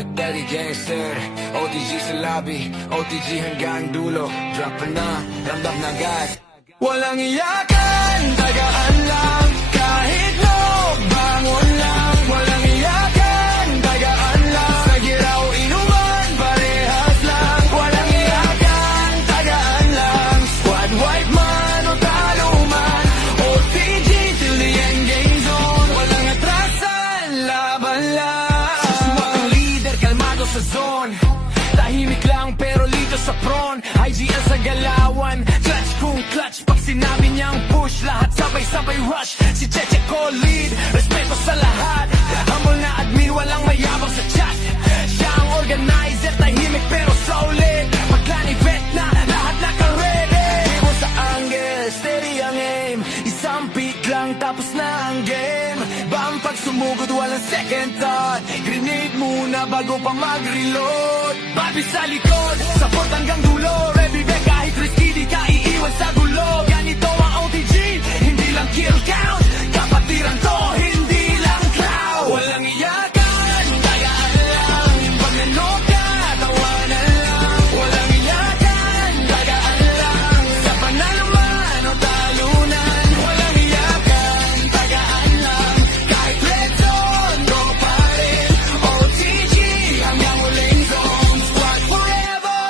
Daddy Gangster, OTG sa lobby, OTG hanggang dulo. Drop na, ramdam na agad. Walang iyakan, tagaan lang. Kahit no, bangon lang. Walang iyakan, tagaan lang. Sa giraw, inuman, parehas lang. Walang iyakan, tagaan lang. Squad wipe man o talo man, OTG till the end game zone. Walang atrasan, laban lang. Susumak ang leader, kalmado sa zone. Tahimik lang pero lito sa prawn. IGL sa galawan, clutch kung clutch. Pag sinabi niyang push, lahat sabay-sabay rush. Si Cheche ko lead, respeto sa lahat. Humble na admin, walang mayabang sa chat. Siya ang organizer, tahimik pero solid. Paglan event na, lahat naka-ready. Ibo sa angle, steady ang aim. Isang peak lang, tapos na ang game. Bam pag sumugod, walang second thought. Grenade muna bago pa mag-reload. Babi sa likod, support hanggang dulo. Ready back kahit risky, di ka iiwan sa gulo. Ganito ang OTG, hindi lang kill count. Kapatiran to, hindi lang cloud. Walang iyakan, tagaan lang. Pag nanok ka, tawanan lang. Walang iyakan, tagaan lang. Sa panalo man o talunan. Walang iyakan, tagaan lang. Kahit red zone, go pa rin. OTG hanggang huling zone. Squad forever,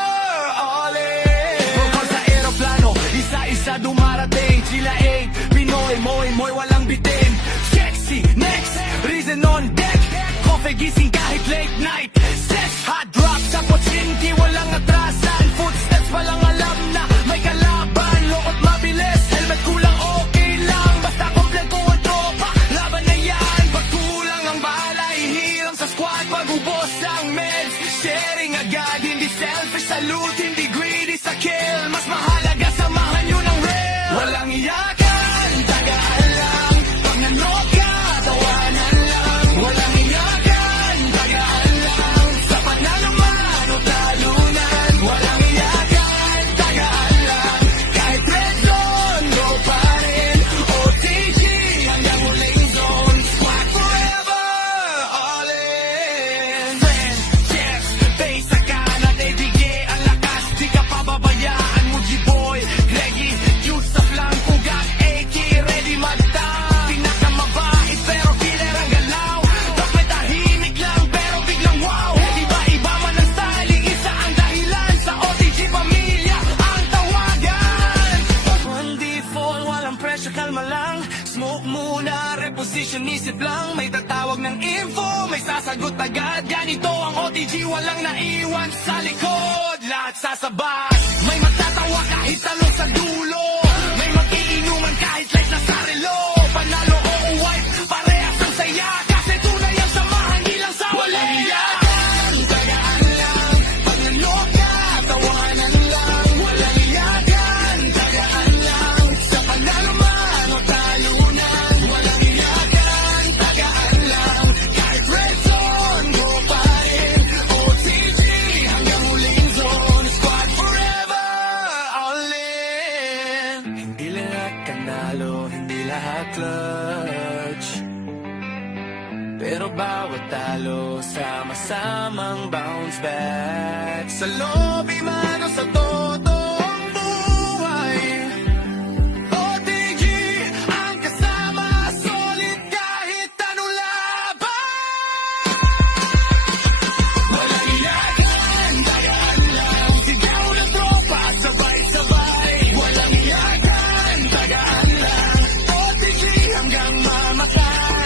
all in. Bukod sa aeroplano, isa-isa dumarating. Sila 8, Pinoy, moy, walang bitin. Sexy, next, reason on deck. Coffee gising kahit late night. Sex, hot drop sa Pochinki, walang atrasan. Footsteps palang alam na may kalaban. Lokot mabilis, helmet kulang okay lang. Basta kompleto ang tropa, laban na yan. Pag kulang ang bala, ihiram sa squad. Pag ubos ang meds, sharing agad. Hindi selfish sa loot, hindi greedy sa kill. Mas mahalaga samahan yun ang real. Walang iyakan, tagaan lang. Pag nanok ka, tawanan lang. Walang iyakan, tagaan lang. Sa panalo man o talunan. Walang iyakan, tagaan lang. Kahit red zone, go pa rin. OTG hanggang huling zone. Squad forever, all in. Friendships, base sa kanan, ibigay ang lakas. Di ka pababayaan mo, G-boy. Reggie, Yusuf lang, ugat, AK, ready mag-down. Pinakamabait pero killer ang galaw. Bakit tahimik lang pero biglang wow. Iba-iba man ang styling, isa ang dahilan. Sa OTG pamilya ang tawagan. Pag one default, walang pressure, kalma lang. Smoke muna, reposition, isip lang. May tatawag ng info, may sasagot agad. Ganito ang OTG, walang naiwan sa likod. Lahat sasabat, may magtatawa kahit talong sa dulo. May mag-iinuman kahit light na sa relo. Panalo o wipe, parehas ang saya. Kasi tunay ang samahan, di lang sa walang iyakan, tagaan lang. Pag nanok ka, tawanan lang. Walang iyakan, tagaan lang. Sa panalo man o talunan. Walang iyakan, tagaan lang. Kahit red zone, go pa rin. OTG hanggang huling zone. Squad forever, all in. Hindi lahat kanalo, hindi lahat clutch. Pero bawat talo, sama-samang bounce back. Sa lobby man o sa totoong buhay, OTG ang kasama, solid kahit anong laban. Walang iyakan, tagaan lang. Sigaw ng tropa, sabay-sabay. Walang iyakan, tagaan lang. OTG hanggang mamatay.